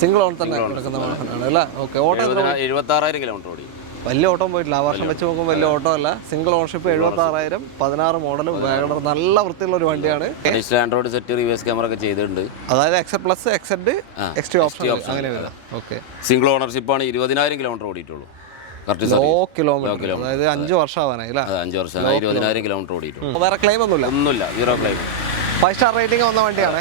Single on തന്നെ കിടക്കുന്ന വാഹനമാണ് അല്ലേ? ഓക്കെ. ഓട്ടോ 76,000 കിലോമീറ്റർ ഓടി. വലിയ ഓട്ടോ പോയിട്ടില്ല. ആ വർഷം വെച്ച് നോക്കുമ്പോൾ വലിയ ഓട്ടോ അല്ല. സിംഗിൾ ഓൺഷിപ്പ് 76,000, 16 മോഡലും വാഗണർ, നല്ല വൃത്തിയുള്ള ഒരു വണ്ടിയാണ്. ആൻഡ്രോയിഡ് സെറ്റ് റിവേഴ്സ് ക്യാമറ ഒക്കെ ചെയ്തിട്ടുണ്ട്. അതായത് എക്സെഡ് പ്ലസ്, എക്സെഡ്, എക്സ്ട്രീം ഓപ്ഷൻ അങ്ങനെ വരാം. ഓക്കെ. സിംഗിൾ ഓണർഷിപ്പ് ആണ്. 20,000 കിലോമീറ്റർ ഓടിയിട്ടുള്ളൂ. ലോ കിലോമീറ്റർ, അതായത് 5 വർഷം ആവാനായി. 5 വർഷം 20,000 കിലോമീറ്റർ ഓടിയിട്ടുള്ളൂ. വേറെ ക്ലെയിം ഒന്നുമില്ല. 0 ക്ലെയിം. 5 സ്റ്റാർ റേറ്റിംഗ് വന്ന വണ്ടിയാണ്.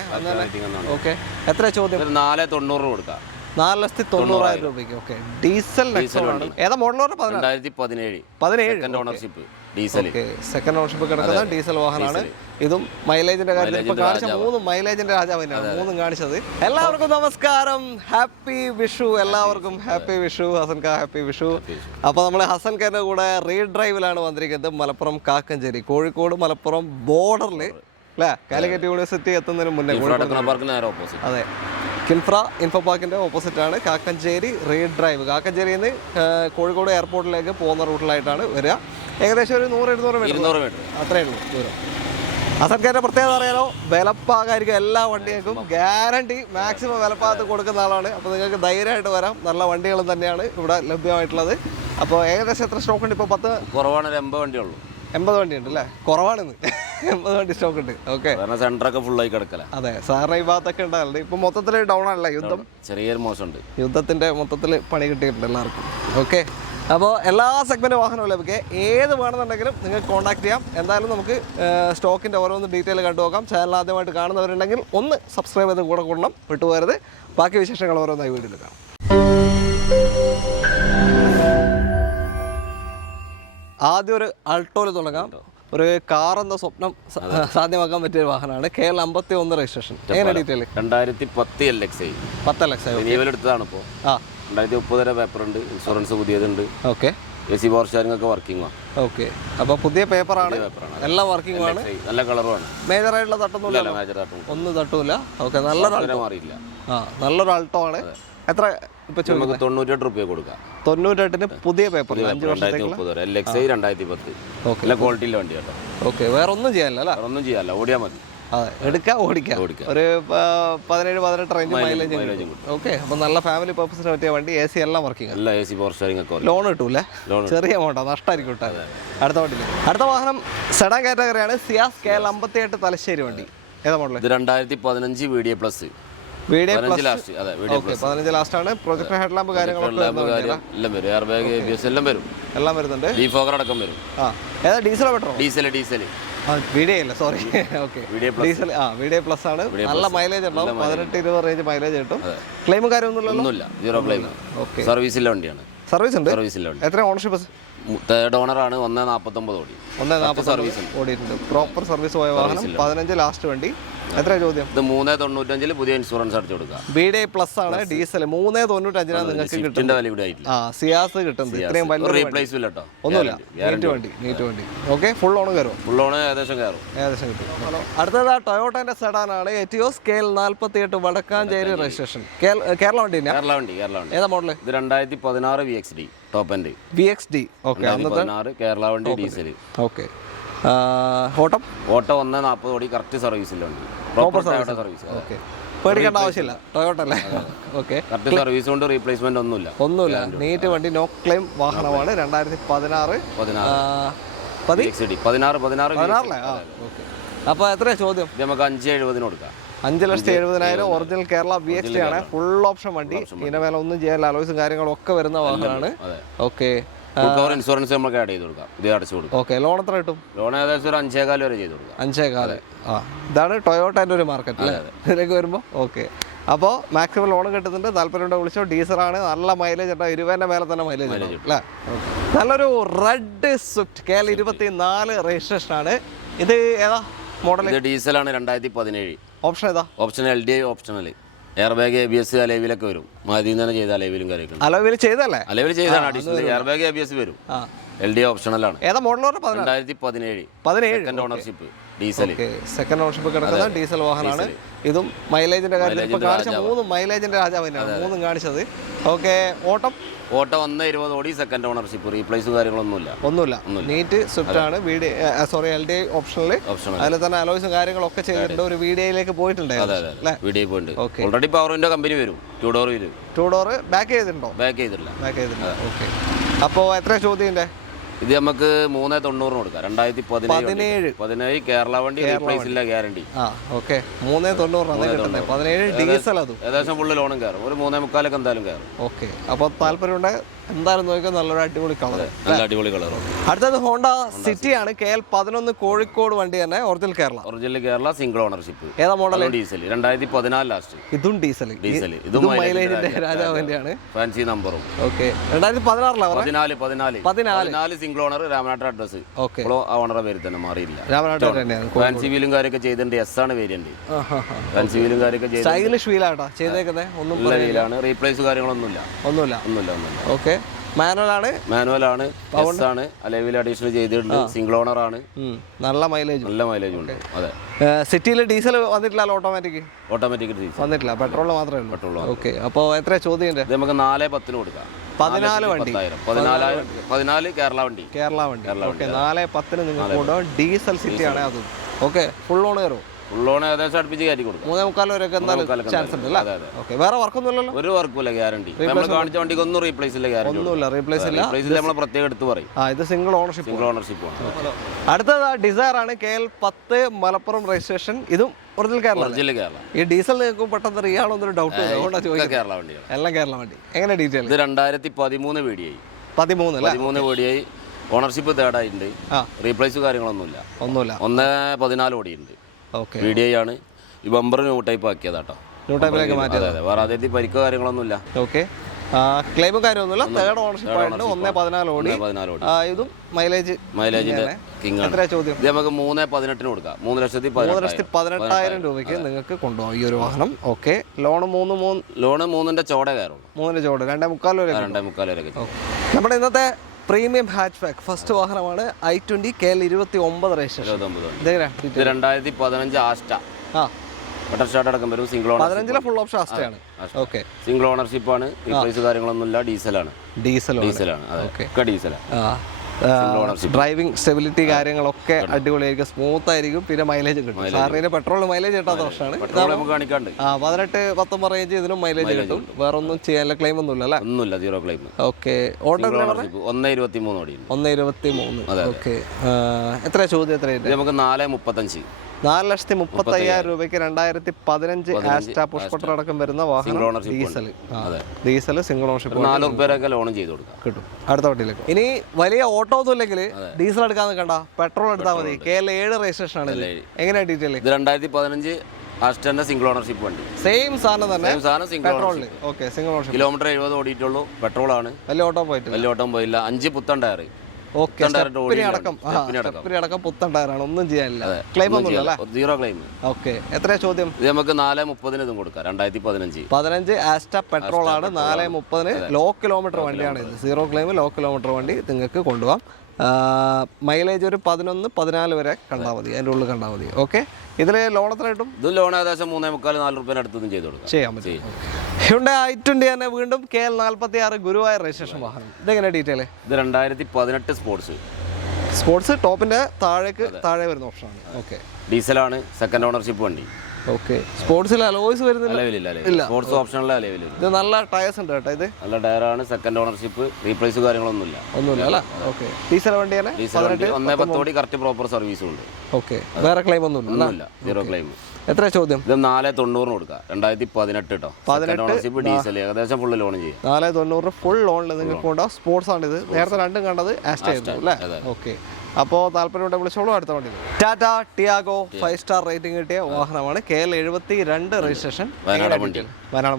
ഓക്കെ. എത്ര ചോദ്യം? 4,90 കൊടുക്കാം. 4,90,000 രൂപയ്ക്ക്. ഓക്കെ. Diesel Nexon. ഏതാ model? 2017 ownership diesel. Second ownership കിടക്കുന്ന ഡീസൽ വാഹനമാണ്. ഇതും മൈലേജിന്റെ കാര്യത്തിൽ ഇപ്പൊ കാണിച്ച 3 മൈലേജിന്റെ രാജാവിനാണ് 3 കാണിച്ചത്. എല്ലാവർക്കും നമസ്കാരം, ഹാപ്പി വിഷു. എല്ലാവർക്കും ഹാപ്പി വിഷു. ഹസൻ ഖാ ഹാപ്പി വിഷു. അപ്പൊ നമ്മൾ ഹസൻ ഖാന്റെ കൂടെ റീഡ്രൈവിലാണ് വന്നിരിക്കുന്നത്. മലപ്പുറം കാക്കഞ്ചേരി, കോഴിക്കോട് മലപ്പുറം ബോർഡറിൽ അല്ലേ? കാലിക്കറ്റ് യൂണിവേഴ്സിറ്റി എത്തുന്നതിന് മുന്നേ. അതെ, കിൻഫ്ര ഇൻഫോ പാർക്കിന്റെ ഓപ്പോസിറ്റ് ആണ് കാക്കഞ്ചേരി റീഡ്രൈവ്. കാക്കഞ്ചേരിയിൽ നിന്ന് കോഴിക്കോട് എയർപോർട്ടിലേക്ക് പോകുന്ന റൂട്ടിലായിട്ടാണ് വരിക. ഏകദേശം ഒരു 100-200 മീറ്റർ അത്രയേ ഉള്ളൂ ദൂരം. അസർക്കാരുടെ പ്രത്യേകത അറിയാലോ, വിലപ്പാകായിരിക്കും എല്ലാ വണ്ടികൾക്കും ഗ്യാരണ്ടി. മാക്സിമം വിലപ്പാകത്ത് കൊടുക്കുന്ന ആളാണ്. അപ്പോൾ നിങ്ങൾക്ക് ധൈര്യമായിട്ട് വരാം. നല്ല വണ്ടികളും തന്നെയാണ് ഇവിടെ ലഭ്യമായിട്ടുള്ളത്. അപ്പോൾ ഏകദേശം എത്ര സ്റ്റോക്ക് ഉണ്ട് ഇപ്പോൾ? 10 കുറവാണ്, 80 വണ്ടിയുള്ളൂ. 80 വണ്ടി ഉണ്ട് അല്ലേ? കുറവാണെന്ന്. 80 വണ്ടി സ്റ്റോക്ക് ഉണ്ട്. ഓക്കെ. സെന്ററൊക്കെ ഫുള്ളായി കിടക്കല. അതെ, സാറിന് ഈ ഭാഗത്തൊക്കെ ഉണ്ടാവില്ല. ഇപ്പൊ മൊത്തത്തിൽ ഡൗൺ ആണല്ലേ യുദ്ധം? ചെറിയൊരു മോശമുണ്ട്. യുദ്ധത്തിന്റെ മൊത്തത്തിൽ പണി കിട്ടിയിട്ടുണ്ട് എല്ലാവർക്കും. ഓക്കെ. അപ്പോൾ എല്ലാ സെഗ്മെന്റ് വാഹനവും ലഭിക്കുക. ഏത് വേണമെന്നുണ്ടെങ്കിലും നിങ്ങൾക്ക് കോൺടാക്ട് ചെയ്യാം. എന്തായാലും നമുക്ക് സ്റ്റോക്കിന്റെ ഓരോന്ന് ഡീറ്റെയിൽ കണ്ടുനോക്കാം. ചാനൽ ആദ്യമായിട്ട് കാണുന്നവരുണ്ടെങ്കിൽ ഒന്ന് സബ്സ്ക്രൈബ് ചെയ്ത് കൂടെ കൂടണം, വിട്ടുപോകരുത്. ബാക്കി വിശേഷങ്ങൾ ഓരോന്നായി വീഡിയോയിൽ കാണാം. ആദ്യം ഒരു അൾട്ടോയിൽ തുടങ്ങാം. ഒരു കാർ എന്ന സ്വപ്നം സാധ്യമാക്കാൻ പറ്റിയ ഒരു വാഹനമാണ്. KL 51 registration. എങ്ങനെ ഡീറ്റെയിൽ? 2010 LXi. 10 LXi എടുത്തതാണ് ഇപ്പോൾ. 2030 വരെ പേപ്പർ ഉണ്ട്. ഇൻഷുറൻസ് പുതിയതുണ്ട്. ഓക്കെ. AC പവർ സ്റ്റാരിംഗ് ഒക്കെ വർക്കിംഗ് ആണ്. ഓക്കെ. അപ്പോൾ പുതിയ പേപ്പറാണ്, എല്ലാം വർക്കിംഗ് ആണ്. നല്ല കളറുമാണ്. മേജർ ആയിട്ടുള്ള തട്ടൊന്നുമില്ല, ഒന്നും തട്ടൂല. ഓക്കെ. നല്ലൊരു മാറിയില്ല. നല്ലൊരു അൾട്ടോ ആണ്. എത്ര ഇപ്പൊ 98 രൂപ കൊടുക്കാം? 98-ന് പുതിയ പേപ്പർ. 5 വർഷത്തേക്ക് LXi 2010. നല്ല ക്വാളിറ്റിയിലെ വണ്ടി കേട്ടോ. ഓക്കെ. വേറെ ഒന്നും ചെയ്യാനല്ല? ഒന്നും ചെയ്യാല്ല, ഓടിയാൽ മതി. അതെ, എടുക്കാം, ഓടിക്കാം. ഒരു 17-18 റേഞ്ച് മൈലേജ്. ഓക്കെ. അപ്പൊ നല്ല ഫാമിലി പർപ്പസിന് പറ്റിയ വണ്ടി. AC എല്ലാം വർക്കിംഗ്. AC പവർ സ്റ്റാരിംഗ് ഒക്കെ. ലോൺ കിട്ടൂലേ? ചെറിയ എമൗണ്ടാ, നഷ്ടമായിരിക്കും കിട്ടാൻ. അടുത്ത വണ്ടി, അടുത്ത വാഹനം സെഡാൻ കാറ്റഗറിയാണ്. സിയാസ് KL 58 തലശ്ശേരി വണ്ടി. ഏതാ മോഡൽ? 2015 VDA plus. 15 ലാസ്റ്റ് ആണ്. പ്രൊജക്ടർ ഹെഡ് ലാമ്പ് കാര്യങ്ങളൊക്കെ എല്ലാം വരുന്നുണ്ട്. അടക്കം വരും. ഏതാ ഡീസലോ പെട്രോൾ? ഡീസൽ. VDA അല്ല, sorry. Okay. Diesel. VDA plus ആണ്. നല്ല മൈലേജ് ഉണ്ടാവും. 18-20 റേഞ്ച് മൈലേജ് കിട്ടും. ക്ലെയിമും കാര്യമൊന്നുമില്ല. 0 ക്ലെയിം. ഓക്കെ. സർവീസിലെ വണ്ടിയാണ്. സർവീസ് ഉണ്ട്. എത്ര ഓണർഷിപ്പ്? തേർഡ് ഓണർ ആണ്. 149 ഓടി. 149 ഓടിയിട്ടുണ്ട്. പ്രോപ്പർ സർവീസ് പോയ വാഹനം. 15 ലാസ്റ്റ് വണ്ടി. എത്ര ചോദ്യം? ഇത് 395 പുതിയ ഇൻഷുറൻസ് അടിച്ചു കൊടുക്കുക. VDA പ്ലസ് ആണ്. ഡീസൽ 395 നിങ്ങൾക്ക് കിട്ടും. സിയാസ് കിട്ടുന്നത്. ഇത്രയും വലിയ റീപ്ലേസ് ഇല്ല കേട്ടോ, ഒന്നുമില്ല. നീറ്റ് വണ്ടി. ഓക്കെ. ഫുൾ ഓൺ കയറും? ഫുൾ ഓൺ ഏകദേശം കിട്ടും. അടുത്തത് ടൊയോട്ടന്റെ സെഡാൻ ആണ്. Etios KL 48 Vadakkanchery registration. Kerala വണ്ടി. ഏതാ മോഡൽ? ഇത് 2016 VXD top end. VXD. Okay. 2016 Kerala വണ്ടി ഡീസൽ. ഓക്കെ. ഓട്ടോ 140 ഓടി. കറക്റ്റ് സർവീസിലുണ്ട്. Proper service. ഓക്കെ. പേടിക്കേണ്ട ആവശ്യമില്ല. ടൊയോട്ട അല്ലേ? ഓക്കെ. കറക്റ്റ് സർവീസ് കൊണ്ട് റീപ്ലേസ്മെന്റ് ഒന്നുമില്ല. നീറ്റ് വണ്ടി. നോ ക്ലെയിം വാഹനമാണ്. 2016 16. ഓക്കെ. അപ്പോൾ എത്ര ചോദ്യം? നമുക്ക് 570 കൊടുക്കാം. 5,70,000 ഒറിജിനൽ കേരള VXD ആണ്. ഫുൾ ഓപ്ഷൻ വണ്ടി. ഇതിന്റെ മേലെ ഒന്നും ചെയ്യാൻ അലോയ്സും കാര്യങ്ങളും ഒക്കെ വരുന്ന വാഹനമാണ്. ഓക്കെ. ഇൻഷുറൻസ് നമുക്ക് ആഡ് ചെയ്ത് കൊടുക്കാം. ഇത് അടച്ചു കൊടുക്കും. ഓക്കെ. ലോൺ എത്ര കിട്ടും? ലോൺ ഏകദേശം ഒരു 5,15 വരെ ചെയ്ത് കൊടുക്കാം. 5,15. ഇതാണ് ടൊയോട്ടൻ്റെ ഒരു മാർക്കറ്റ് അല്ലേ ഇതിലേക്ക് വരുമ്പോൾ? ഓക്കെ. അപ്പോൾ മാക്സിമം ലോൺ കിട്ടുന്നുണ്ട്. താല്പര്യം വിളിച്ചോ. ഡീസലാണ്. നല്ല മൈലേജ് ഉണ്ടാവും. 20ന്റെ മേലെ തന്നെ മൈലേജ് ഉണ്ടാവും അല്ലേ? നല്ലൊരു റെഡ് സ്വിഫ്റ്റ് KL 24 രജിസ്ട്രേഷൻ ആണ്. ഇത് ഏതാ മോഡൽ? ഡീസലാണ്. 2017. ഓപ്ഷൻ ഏതാ? Option LDI optional. Air bag ABS അലവിലൊക്കെ വരും. മാതിന്ന് തന്നെ ചെയ്ത അലവിലും കാര്യങ്ങളും. അലവിൽ ചെയ്തല്ലേ? അലവിൽ ചെയ്താണ്. അഡീഷണൽ എയർ ബാഗ് ABS വരും. LDI ഓപ്ഷണലാണ്. ഏതാ model? 2017 ownership. Diesel. Second ownership കിടക്കുന്ന ഡീസൽ വാഹനമാണ്. ഇതും മൈലേജിന്റെ കാര്യത്തിൽ ഇപ്പോൾ കാണിച്ച മൂന്നും മൈലേജിന്റെ രാജാവ് തന്നെയാണ് മൂന്നും കാണിച്ചത്. ഓക്കെ, ഓട്ടം 1:20 ഓടി, സെക്കൻഡ് ഓണർഷിപ്പ്, റീപ്ലേസും കാര്യങ്ങളൊന്നുമില്ല. നീറ്റ് സ്വിഫ്റ്റ് ആണ്. LDI ഓപ്ഷനിൽ അതിൽ തന്നെ അലോയ്സും കാര്യങ്ങളൊക്കെ ചെയ്തിട്ടുണ്ട്. ഒരു വീഡിയോയിലേക്ക് പോയിട്ടുണ്ടായിരുന്നു. വീഡിയോ പോയിട്ടുണ്ട്. ഓൾറെഡി പവർ വിൻഡോ കമ്പനി വരും. 2 ഡോർ വരും. 2 ഡോർ ബാക്ക് ചെയ്തിട്ടുണ്ടോ? ബാക്ക് ചെയ്തിട്ടില്ല. ഓക്കെ, അപ്പോൾ എത്ര ചോദ്യം? ഇത് നമുക്ക് 390 കൊടുക്കാം. 2017 കേരള വണ്ടി, റീപ്ലേസ് ഇല്ല, ഗ്യാരണ്ടി. 390 ഡീസൽ. അതും ഏകദേശം ഫുള്ള് ലോണും കയറും. ഒരു 3.25 എന്തായാലും കയറും. ഓക്കെ, അപ്പോൾ താല്പര്യമുണ്ട് എന്തായാലും നോക്കിയാൽ നല്ലൊരു അടിപൊളി കളർ. നല്ല അടിപൊളി കളർ. അടുത്തത് ഹോണ്ട സിറ്റി ആണ്. KL 11 കോഴിക്കോട് വണ്ടി തന്നെ. Original Kerala, single ownership. ഏതാ മോഡൽ? ഡീസൽ. 2014 ലാസ്റ്റ്. ഇതും ഡീസൽ. ഇതും മൈലേജിന്റെ രാജാവ് തന്നെയാണ്. ഫാൻസി നമ്പറും. ഓക്കെ, 2014 സിംഗിൾ ഓണർ, രാമനാട്ട് അഡ്രസ്. ഓക്കെ, ഓണറെ പേര് തന്നെ മാറിയില്ല. രാമനാട്ട് ഫാൻസി വീലും കാര്യമൊക്കെ ചെയ്തിട്ടുണ്ട്. എസ് ആണ് വേരിയന്റ്. ഫാൻസി വീലും കാര്യമൊക്കെ സ്റ്റൈലിഷ് വീലാട്ടോ ചെയ്തേക്കുന്നത്. ഒന്നും റീപ്ലേസ് കാര്യങ്ങളൊന്നുമില്ല. ഓക്കെ, മാനുവൽ ആണ്. എസ് ആണ്. അലവിൽ അഡീഷണൽ ചെയ്തിട്ടുണ്ട്. സിംഗിൾ ഓണർ ആണ്. നല്ല മൈലേജ് ഉണ്ട്. അതെ, സിറ്റിയിൽ ഡീസൽ വന്നിട്ടില്ല. ഓട്ടോമാറ്റിക് വന്നിട്ടില്ല. പെട്രോൾ മാത്രമേ ഉള്ളൂ. ഓക്കെ, അപ്പോൾ എത്ര ചോദ്യം? നമുക്ക് 410 കൊടുക്കാം. 14 വണ്ടി. 14 കേരള വണ്ടി. ഓക്കെ, 410 നിങ്ങൾക്ക് കൊണ്ടുപോകാം. ഡീസൽ സിറ്റി ആണ് അതും. ഓക്കെ, ഫുൾ ഓൺ കയറും. ഫുള്ളോൺ ഏകദേശം അടുപ്പിച്ച് കയറ്റി കൊടുക്കും. 3.25 വരെയൊക്കെ എന്തായാലും ചാൻസ് ഉണ്ട് അല്ലേ? ഓക്കെ, വേറെ വർക്കൊന്നുമില്ലല്ലോ? ഒരു വർക്കുമില്ല, ഗ്യാരണ്ടി. നമ്മൾ കാണിച്ച വണ്ടിക്ക് ഒന്നും റീപ്ലേസ് ഇല്ല, ഗ്യാരണ്ടി ഒന്നുമില്ല. റീപ്ലേസ് ഇല്ല. നമ്മൾ പ്രത്യേകം എടുത്ത് പറയും. ഇത് സിംഗിൾ ഓണർഷിപ്പ് ആണ്. അടുത്തത് ഡിസയർ ആണ്. KL 10 Malappuram registration. ഇതും ഒറിജിനൽ കേരള. ഈ ഡീസൽ നിങ്ങൾക്ക് പെട്ടെന്ന് റിയാണോന്നൊരു ഡൗട്ട് കേരള വണ്ടിയാണ്. എല്ലാം കേരള വണ്ടി. എങ്ങനെ ഡീറ്റെയിൽ? ഇത് 2013 വേടിയായി. 13 വേടിയായി. ഓണർഷിപ്പ് തേർഡായിട്ടുണ്ട്. റീപ്ലേസ് കാര്യങ്ങളൊന്നുമില്ല. 1:14 ഓടിയുണ്ട്. VDI ആണ്. ഈ ബമ്പർ ന്യൂ ടൈപ്പ് ആക്കിയതാട്ടോ. അതെ, വേറെ ആദ്യത്തെ പരിക്കോ കാര്യങ്ങളൊന്നുമില്ല. ഓക്കെ, ക്ലെയിമും കാര്യമൊന്നുമില്ല. തേർഡ് ഓണർഷിപ്പ് ആയിട്ട് 1:14 ഓടി. ഇതും മൈലേജിന്റെ കിങ് ആണ്. ചോദ്യം? ഇത് നമുക്ക് 3.18 കൊടുക്കാം. 3,18,000 രൂപയ്ക്ക് നിങ്ങൾക്ക് കൊണ്ടുപോകാം ഈ ഒരു വാഹനം. ഓക്കെ, ലോണ് 3ന്റെ ചോട കയറും. 3 ചോട് 2.25 വരെ. നമ്മുടെ ഇന്നത്തെ പ്രീമിയം ഹാച്ച് ബാക്ക് ഫസ്റ്റ് വാഹനമാണ് i20 KL 29 രജിസ്ട്രേഷൻ. 2015 ആസ്റ്റ. ബട്ടർ സ്റ്റാർട്ട് അടക്കം വരും. Single owner. 15 ഫുൾ ഓപ്ഷൻ ആസ്റ്റയാണ്. ഓക്കെ, സിംഗിൾ ഓണർഷിപ്പ് ആണ്. റീപ്ലേസ് കാര്യങ്ങളൊന്നുമില്ല. ഡീസലാണ്. അതൊക്കെ ഡീസലാണ്. ഡ്രൈവിംഗ് സ്റ്റെബിലിറ്റി കാര്യങ്ങളൊക്കെ അടിപൊളിയായിരിക്കും. സ്മൂത്ത് ആയിരിക്കും. പിന്നെ മൈലേജും കിട്ടും. സാറിന് പെട്രോൾ മൈലേജ് കിട്ടാത്ത പ്രശ്നമാണ്. 18-19 റേഞ്ച് ഇതിനും മൈലേജ് കിട്ടും. വേറെ ഒന്നും ചെയ്യാനുള്ള ക്ലെയിം ഒന്നുമില്ല അല്ലേ? Zero claim. ഓക്കെ, ഓട്ടോ 1:23 ഓടി. 1:23. ഓക്കെ, എത്ര ചോദ്യം? എത്ര? നമുക്ക് 4:35. 4,35,000 രൂപയ്ക്ക് 2015 ആസ്റ്റ പുഷ്പട്ടർ അടക്കം വരുന്ന വാഹനം. Diesel single ownership. 4 രൂപയൊക്കെ ലോൺ ചെയ്ത് കൊടുക്കാം. കിട്ടും. അടുത്ത വണ്ടിയിലേക്ക്. ഇനി വലിയ ഓട്ടോ ഒന്നും ഇല്ലെങ്കിൽ ഡീസൽ എടുക്കാൻ നിൽക്കണ്ട, പെട്രോൾ എടുത്താൽ മതി. KL 7 രജിസ്ട്രേഷൻ ആണ്. എങ്ങനെയാ ഡീറ്റെയിൽ? ഇത് 2015 ആസ്റ്റന്റെ സിംഗിൾ ഓണർഷിപ്പ് വണ്ടി. സെയിം സാധനം തന്നെ. Petrol. Okay, single ownership. Kilometre 70 ഓടിയിട്ടുള്ളൂ. പെട്രോൾ ആണ്. വലിയ ഓട്ടോ പോയില്ല. 5 പുത്തൻ ടയർ. ഓക്കെ, അടക്കം പുത്തൻ ടയറാണ്. ഒന്നും ചെയ്യാനില്ല. ക്ലെയിം ഒന്നുമില്ല. Zero claim. ഓക്കെ, എത്ര ചോദ്യം? ഇത് നമുക്ക് 4:30 ഇതും കൊടുക്കാം. 2015 ആസ്റ്റ പെട്രോൾ ആണ്. 4:30 ലോ കിലോമീറ്റർ വണ്ടിയാണ് ഇത്. സീറോ ക്ലെയിം, ലോ കിലോമീറ്റർ വണ്ടി നിങ്ങൾക്ക് കൊണ്ടുപോകാം. മൈലേജ് ഒരു 11-14 വരെ കണ്ടാൽ മതി. അതിൻ്റെ ഉള്ളിൽ കണ്ടാൽ മതി. ഓക്കെ, ഇതിൽ ലോൺ എത്ര കിട്ടും? ഇത് ലോൺ ഏകദേശം 3.25-4 രൂപ അടുത്തൊന്നും ചെയ്ത് കൊടുക്കാം. ചെയ്യാൻ പറ്റും. ഹ്യുണ്ടായി i20 തന്നെ വീണ്ടും KL 46 ഗുരുവായൂർ രജിസ്ട്രേഷൻ വാഹനം. ഇതെങ്ങനെ ഡീറ്റെയിൽ? ഇത് 2018 സ്പോർട്സ് ടോപ്പിന്റെ താഴെ വരുന്ന ഓപ്ഷനാണ്. ഓക്കെ, ഡീസലാണ്. സെക്കൻഡ് ഓണർഷിപ്പ് വണ്ടി. ഓക്കെ, സ്പോർട്സിൽ അലോയ്സ് വരുന്നില്ല. സ്പോർട്സ് ഓപ്ഷനിലെ അലവിൽ. ഇത് നല്ല ടയർസ് ഉണ്ട് കേട്ടോ. ഇത് നല്ല ടയറാണ്. Second ownership. റീപ്ലേസ് കാര്യങ്ങളൊന്നുമില്ല അല്ലേ? ഓക്കെ, ഡീസൽ വണ്ടിയാണ്. 1:10 ഓടി. കറക്റ്റ് പ്രോപ്പർ സർവീസും ഉണ്ട്. ഓക്കെ, വേറെ ക്ലെയിം ഒന്നുമില്ല. Zero claim. എത്ര ചോദ്യം? ഇത് 4.90 കൊടുക്കാം. 2018 കേട്ടോ. ഓണർഷിപ്പ്. ഡീസൽ ഏകദേശം ഫുൾ ലോൺ ചെയ്യും. 4.90 ഫുൾ ലോണിൽ നിങ്ങൾക്ക് കൊണ്ടുപോകാം. സ്പോർട്സ് ആണ് ഇത്. നേരത്തെ രണ്ടും കണ്ടത് ആസ്റ്റ ആയിരുന്നു അല്ലേ? ഓക്കെ, അപ്പോൾ താല്പര്യമുണ്ട് വിളിച്ചോളൂ. അടുത്ത വണ്ടി ടാറ്റ ടിയാഗോ 5 സ്റ്റാർ റേറ്റിംഗ് കിട്ടിയ വാഹനമാണ്. KL 72 registration. വയനാടൻ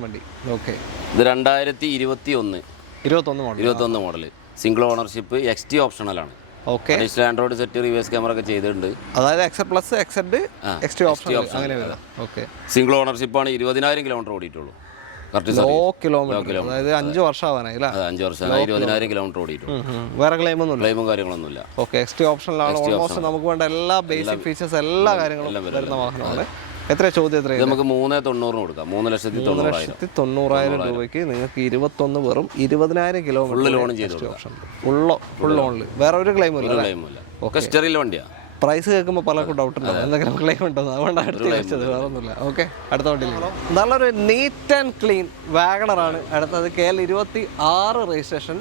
വണ്ടി. ഓക്കെ, ഇത് 2021 മോഡൽ. Single ownership. XT ഓപ്ഷണലാണ്. Okay, Android set, reverse camera ഒക്കെ ചെയ്തിട്ടുണ്ട്. അതായത് XT ഓപ്ഷൻ അങ്ങനെ വരാം. ഓക്കെ, സിംഗിൾ ഓണർഷിപ്പ് ആണ്. 20,000 കിലോമീറ്റർ ഓടിയിട്ടുള്ളൂ. കറക്റ്റ് ലോ കിലോമീറ്റർ, അതായത് 5 വർഷം ആവാനായി അല്ലേ? 5 വർഷം 20,000 കിലോമീറ്റർ ഓടിയിട്ടുണ്ട്. വേറെ ക്ലെയിമൊന്നുമില്ല, ക്ലെയിമും കാര്യങ്ങളൊന്നുമില്ല. ഓക്കെ. എക്സ്ട്രീ ഓപ്ഷനിലാണ്. ഓൾമോസ്റ്റ് നമുക്ക് വേണ്ട എല്ലാ ബേസിക് ഫീച്ചേഴ്സ് എല്ലാ കാര്യങ്ങളും വരുന്ന വാഹനമാണ്. എത്ര ചോദ്യം? എത്ര നമുക്ക് 3,90,000 കൊടുക്കാം. 3,90,000 രൂപയ്ക്ക് നിങ്ങൾക്ക് 21 വെറും 20,000 കിലോമീറ്റർ ലോൺ ചെയ്ത് ഫുൾ ലോണിൽ. വേറെ ഒരു ക്ലെയിമില്ല. ഒക്കെ സ്റ്റെറിലെ വണ്ടിയാ. പ്രൈസ് കേൾക്കുമ്പോൾ പലർക്കും ഡൗട്ട് ഉണ്ടാവും, എന്തെങ്കിലും ക്ലെയിം ഉണ്ടോ, അതുകൊണ്ടാണ് അടുത്ത് വെച്ചത്, വേറെ ഒന്നുമില്ല. ഓക്കെ, അടുത്ത വണ്ടിയിൽ നല്ലൊരു നീറ്റ് ആൻഡ് ക്ലീൻ വാഗണറാണ് അടുത്തത്. KL 26 registration.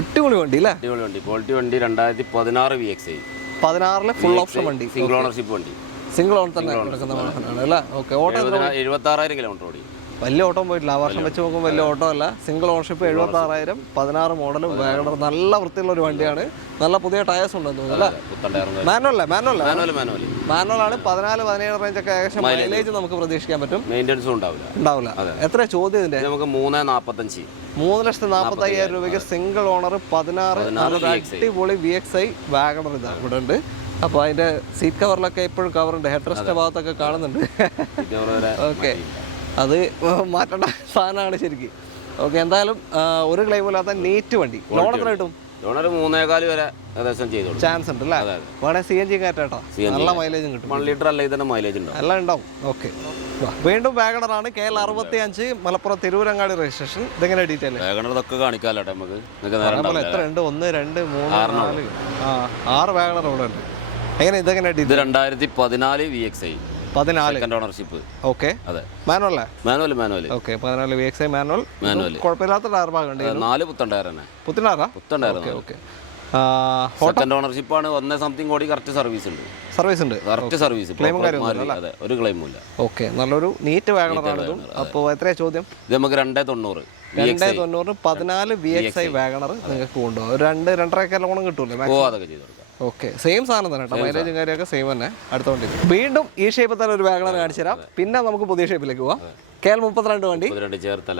അടിപൊളി വണ്ടി അല്ലേ? അടിപൊളി വണ്ടി, ക്വാളിറ്റി വണ്ടി. 2016 VXi 16 ഫുൾ ഓപ്ഷൻ വണ്ടി, സിംഗിൾ ഓണർഷിപ്പ് വണ്ടി. സിംഗിൾ ഓൺ തന്നെ കിടക്കുന്ന വാഹനമാണ് അല്ലേ? ഓക്കെ. ഓട്ടോ 76,000 കിലോമീറ്റർ ഓടി. വലിയ ഓട്ടോ പോയിട്ടില്ല, ആ വർഷം വെച്ച് നോക്കുമ്പോൾ വലിയ ഓട്ടോ അല്ല. Single ownership 76,000, 16 model WagonR. നല്ല വൃത്തിയുള്ള ഒരു വണ്ടിയാണ്. നല്ല പുതിയ ടയേഴ്സ് ഉണ്ടെന്ന് തോന്നുന്നു അല്ലേ? മാനുവൽ ആണ്. 14-17 റേഞ്ച് ഒക്കെ ഏകദേശം മൈലേജ് നമുക്ക് പ്രതീക്ഷിക്കാൻ പറ്റും. മെയിൻ്റെനൻസും ഉണ്ടാവില്ല. എത്ര ചോദ്യം ഇതിന്റെ? നമുക്ക് 3,45,000 3,45,000 രൂപയ്ക്ക് സിംഗിൾ ഓണർ 16 അടിപൊളി VXi വാഗണർ ഇതാ ഇവിടെ ഉണ്ട്. അപ്പോൾ അതിന്റെ സീറ്റ് കവറിലൊക്കെ ഇപ്പോഴും കവറുണ്ട്, ഹെഡ് റെസ്റ്റ് ഭാഗത്തൊക്കെ കാണുന്നുണ്ട്. ഓക്കെ, അത് മാറ്റേണ്ട സാധനമാണ് ശരിക്കും. ഓക്കെ, എന്തായാലും ഒരു ക്ലെയിമില്ലാത്ത നീറ്റ് വണ്ടി. ലോൺ എത്ര കിട്ടും? ലോൺ 3,4 വരെ ഏകദേശം ചെയ്തു ചാൻസ് ഉണ്ട് അല്ലേ? വേണേ CNG കയറ്റാട്ടോ, നല്ല മൈലേജും കിട്ടും. 1 ലിറ്റർ അല്ല ഇതിന്റെ മൈലേജ് ഉണ്ടാവും, എല്ലാം ഉണ്ടാവും. ഓക്കെ, വീണ്ടും വാഗണറാണ്. KL 65 Malappuram Tirurangadi registration. ഇതെങ്ങനെ ഡീറ്റെയിൽ? വാഗണർ ഇതൊക്കെ കാണിക്കാമല്ലോ നമുക്ക്. എത്ര ഉണ്ട്? 1, 2, 3, 4, 6 വാഗണർ ഇവിടെ ഉണ്ട്. എങ്ങനെ ഇതെങ്ങനെ? ഇത് 2014 VXi 14 സെക്കൻഡ് ഓണർഷിപ്പ്. ഓക്കെ, അതെ. മാനുവൽ. Okay, 14 VXi manual. കുഴപ്പമില്ലാത്ത ടയർ ഭാഗമുണ്ട്. 4 പുത്തൻ ടയർ തന്നെ. പുത്തൻ ടയറാ? ഓക്കെ. സെക്കൻഡ് ഓണർഷിപ്പ് ആണ്. 1 സംതിങ് കോടി കറക്റ്റ് സർവീസ് ഉണ്ട്. കറക്റ്റ് സർവീസ്, അതെ, ഒരു ക്ലെയിമും ഇല്ല. ഓക്കെ, നല്ലൊരു നീറ്റ് വാഗണറാണ്. അപ്പോൾ എത്രയാ ചോദ്യം? ഇത് നമുക്ക് 2,90,000 14 VXi വാഗണർ നിങ്ങൾക്ക് കൊണ്ടുപോകും. 2-2.5 ലോണും കിട്ടൂല്ലേ? അതൊക്കെ ചെയ്തു കൊടുക്കാം. ഓക്കെ, സെയിം സാധനം തന്നെ കേട്ടോ, മൈലേജും കാര്യമൊക്കെ സെയിം തന്നെ. അടുത്തോണ്ട് വീണ്ടും ഈ ഷേപ്പിൽ തന്നെ ഒരു വാഗണർ കാണിച്ചു തരാം. പിന്നെ നമുക്ക് പുതിയ ഷേപ്പിലേക്ക് പോവാം. KL 32 വണ്ടി, Cherthala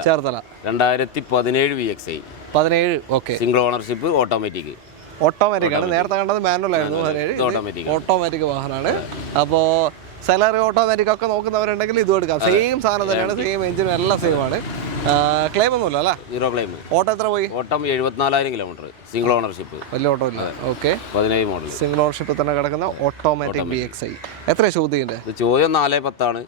2017 VXi 17. Okay, single ownership, automatic ആണ്. നേരത്തെ കണ്ടത് മാനുവൽ ആയിരുന്നു. 17 ഓട്ടോമാറ്റിക് വാഹനമാണ്. അപ്പോൾ സെലറി ഓട്ടോമാറ്റിക് ഒക്കെ നോക്കുന്നവരുണ്ടെങ്കിൽ ഇതും എടുക്കാം. സെയിം സാധനം തന്നെയാണ്, സെയിം എഞ്ചിനും എല്ലാം സെയിം ആണ്. ക്ലെയിം ഒന്നുമില്ല അല്ലേ? 0 ക്ലെയിം. ഓട്ടോ എത്ര പോയി? ഓട്ടം 74,000 കിലോമീറ്റർ, സിംഗിൾ ഓണർഷിപ്പ്, വലിയ ഓട്ടോ ഇല്ല. ഓക്കെ, 17 മോഡൽ, സിംഗിൾ ഓണർഷിപ്പ് തന്നെ കിടക്കുന്ന ഓട്ടോമാറ്റിക് VXi. എത്ര ചോദ്യം? ചോദ്യം 4,10,000.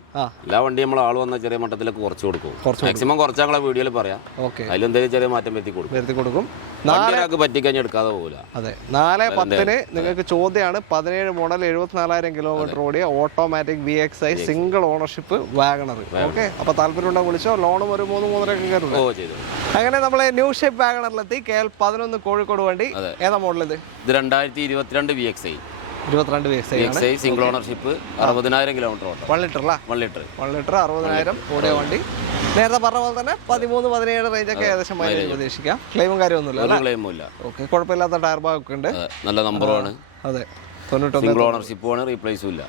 എല്ലാ വണ്ടി നമ്മൾ ആൾ വന്ന ചെറിയ മട്ടത്തിലേക്ക് കുറച്ച് കൊടുക്കും. മാക്സിമം കുറച്ച് ഞങ്ങളെ വീഡിയോയിൽ പറയാം. ഓക്കെ, അതിലെന്തെങ്കിലും ചെറിയ മാറ്റം വരുത്തി കൊടുക്കും. 4 പറ്റിക്കഴിഞ്ഞ് എടുക്കാതെ പോകില്ല. അതെ, 4,10 നിങ്ങൾക്ക് ചോദ്യമാണ്. 17 മോഡൽ, 74,000 കിലോമീറ്റർ ഓടിയ automatic VXi single ownership WagonR. Okay, അപ്പോൾ താല്പര്യം ഉണ്ടെങ്കിൽ വിളിച്ചോ. ലോണും ഒരു 3-3.5 കയറും. അങ്ങനെ നമ്മളെ ന്യൂ ഷേപ്പ് വാഗണറിലെത്തി. KL 11 കോഴിക്കോട് വണ്ടി. ഏതാ മോഡൽ ഇത്? 2022 VXi 22 VXi single ownership, 60,000 kilometre ഓട്ടം. 1 ലിറ്റർ 60,000 ഓടിയ വണ്ടി. നേരത്തെ പറഞ്ഞ പോലെ തന്നെ 13-17 റേഞ്ച് ഒക്കെ ഏകദേശം മൈലേജ് പ്രതീക്ഷിക്കാം. ക്ലെയിമും കാര്യമൊന്നുമില്ല. ഓക്കെ, കുഴപ്പമില്ലാത്ത ടയർ ഭാഗമൊക്കെ ഉണ്ട്, നല്ല നമ്പറുമാണ്. അതെ, സിംഗിൾ ഓണർഷിപ്പ് ആണ്, റീപ്ലേസും ഇല്ല.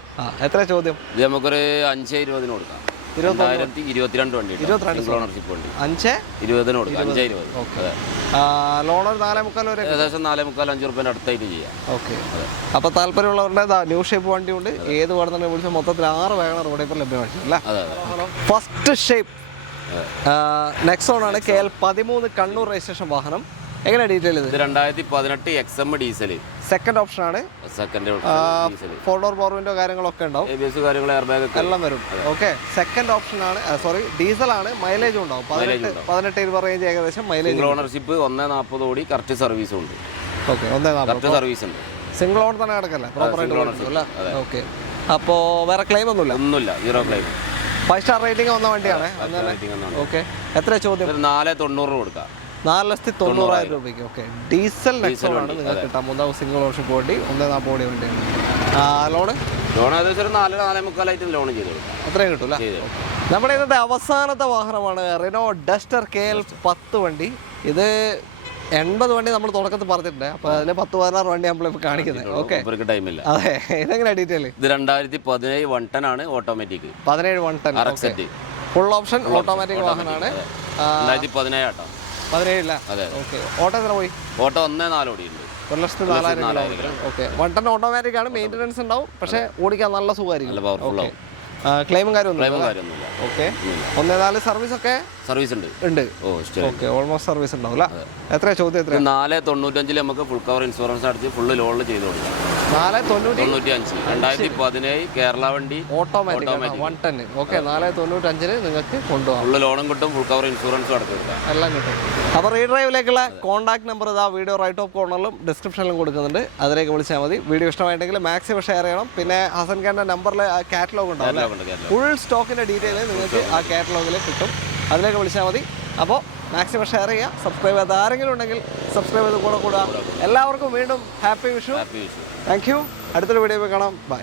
എത്ര ചോദ്യം? ഇത് നമുക്കൊരു 5,20 കൊടുക്കാം. 2022 വണ്ടി, സിംഗിൾ ഓണർഷിപ്പ് വണ്ടി. 5,20 കൊടുക്കാം. 5,20. ലോൺ 4,3 വരെ, ഏകദേശം 4,3-5 റുപ്യേൻ്റെ അടുത്തായിട്ട് ചെയ്യാം. ഓക്കെ, അപ്പോൾ താല്പര്യമുള്ളവരുടെ ന്യൂ ഷേപ്പ് വണ്ടി ഉണ്ട്. ഏത് വേണം തന്നെ വിളിച്ച് മൊത്തത്തിൽ 6 വാഗണർ ഇവിടെ ഇപ്പോൾ ലഭ്യമാണ് അല്ലേ? ഫസ്റ്റ് ഷേപ്പ് നെക്സോൺ ആണ്. KL 13 കണ്ണൂർ രജിസ്ട്രേഷൻ വാഹനം. എങ്ങനെ ഡീറ്റെയിൽ? ഇത് 2018 XM ഡീസൽ, സെക്കൻഡ് ഓപ്ഷൻ ആണ്. 4 ഡോർ പവർ വിൻഡോ കാര്യങ്ങളൊക്കെ ഉണ്ടാവും, ABS കാര്യങ്ങൾ, എയർ ബാഗ് എല്ലാം വരും. ഓക്കെ, സെക്കൻഡ് ഓപ്ഷൻ ആണ്. സോറി, ഡീസൽ ആണ്. മൈലേജ് ഉണ്ടാവും 18-20 റേഞ്ച് ഏകദേശം മൈലേജ്. ഓണർഷിപ്പ് 1,40 ഓടി, കറക്റ്റ് സർവീസും ഉണ്ട്. ഓക്കെ, 1,40 സർവീസ് ഉണ്ട്. സിംഗിൾ ഓൺ തന്നെ കിടക്കല്ലേ? പ്രോപ്പറായിട്ട്. ഓക്കെ, അപ്പോൾ വേറെ ക്ലെയിം ഒന്നുമില്ല. 0 ക്ലെയിം. 5 സ്റ്റാർ റേറ്റിംഗ് വന്ന വണ്ടിയാണ്. ഓക്കെ, എത്ര ചോദ്യം? 4,90 കൊടുക്കാം. 4,90,000 രൂപയ്ക്ക്. ഓക്കെ, ഡീസൽ നെക്സോൺ ആണ് നിങ്ങൾക്ക് കിട്ടാൻ പോകുന്ന സിംഗിൾ ഓണർഷിപ്പ് വണ്ടി. 1,40 ഓടിയ വണ്ടിയാണ്. ലോൺ ഏകദേശം 4-4.25 ലോൺ ചെയ്ത് കൊടുക്കാം. അത്രയും കിട്ടൂല. നമ്മുടെ ഇന്നത്തെ അവസാനത്തെ വാഹനമാണ് റിനോ ഡസ്റ്റർ KL 10 വണ്ടി. ഇത് 80 വണ്ടി നമ്മൾ തുടക്കത്തിൽ പറഞ്ഞിട്ടുണ്ട്. അപ്പോൾ അതിൽ 10-16 വണ്ടി നമ്മളിപ്പോൾ കാണിക്കുന്നത്. ഓക്കെ, ടൈമില്ല. അതെ, ഇതെങ്ങനെ ഡീറ്റെയിൽ? ഇത് 2017 110 ആണ്, ഓട്ടോമാറ്റിക്. 17 110 ഫുൾ ഓപ്ഷൻ ഓട്ടോമാറ്റിക് വാഹനമാണ്. 2017 ആട്ടോ. 17 അതെ. ഓക്കെ, ഓട്ടോ എത്ര പോയി? ഓട്ടോ 1,04 ഓടിയുണ്ട്. 1,04,000 കിലോമീറ്റർ. ഓക്കെ, 110 ഓട്ടോമാറ്റിക് ആണ്. മെയിൻ്റനൻസ് ഉണ്ടാവും, പക്ഷേ ഓടിക്കാൻ നല്ല സുഖമായിരിക്കും. ക്ലെയിമും കാര്യമൊന്നും കാര്യമൊന്നുമില്ല. ഓക്കെ 1.4 സർവീസ് ഒക്കെ സർവീസ് ഉണ്ട്. ഓക്കെ ഓൾമോസ്റ്റ് സർവീസ് ഉണ്ടാവില്ല. എത്രയാ ചോദ്യം? എത്ര? 495 നമുക്ക് ഫുൾ കവർ ഇൻഷുറൻസ് അടിച്ച് ഫുള്ള് ലോണിൽ ചെയ്ത് കൊടുക്കാം. 495 2017 കേരള വണ്ടി ഓട്ടോമാറ്റിക് 110. ഓക്കെ 495 നിങ്ങൾക്ക് കൊണ്ടുപോകാം. ഫുള്ള് ലോണും കിട്ടും, ഫുൾ കവർ ഇൻഷുറൻസും അടക്കം എല്ലാം കിട്ടും. അപ്പോൾ റീഡ്രൈവിലേക്കുള്ള കോൺടാക്ട് നമ്പർ ഇതാ വീഡിയോ റൈറ്റ് ഓഫ് കോർണറിലും ഡിസ്ക്രിപ്ഷനിലും കൊടുക്കുന്നുണ്ട്. അതിലേക്ക് വിളിച്ചാൽ മതി. വീഡിയോ ഇഷ്ടമായിട്ടെങ്കിൽ മാക്സിമം ഷെയർ ചെയ്യണം. പിന്നെ ഹസൻ ഖാൻ്റെ നമ്പറിൽ കാറ്റലോഗ് ഉണ്ടാവും. ഫുൾ സ്റ്റോക്കിൻ്റെ ഡീറ്റെയിൽ നിങ്ങൾക്ക് ആ കാറ്റലോഗിൽ കിട്ടും. അതിലേക്ക് വിളിച്ചാൽ മതി. അപ്പോൾ മാക്സിമം ഷെയർ ചെയ്യുക. സബ്സ്ക്രൈബ് ചെയ്യാത്ത ആരെങ്കിലും ഉണ്ടെങ്കിൽ സബ്സ്ക്രൈബ് ചെയ്ത് കൂടെ കൂടുക. എല്ലാവർക്കും വീണ്ടും ഹാപ്പി വിഷു. Thank you. അടുത്തൊരു വീഡിയോ കാണാം. ബൈ.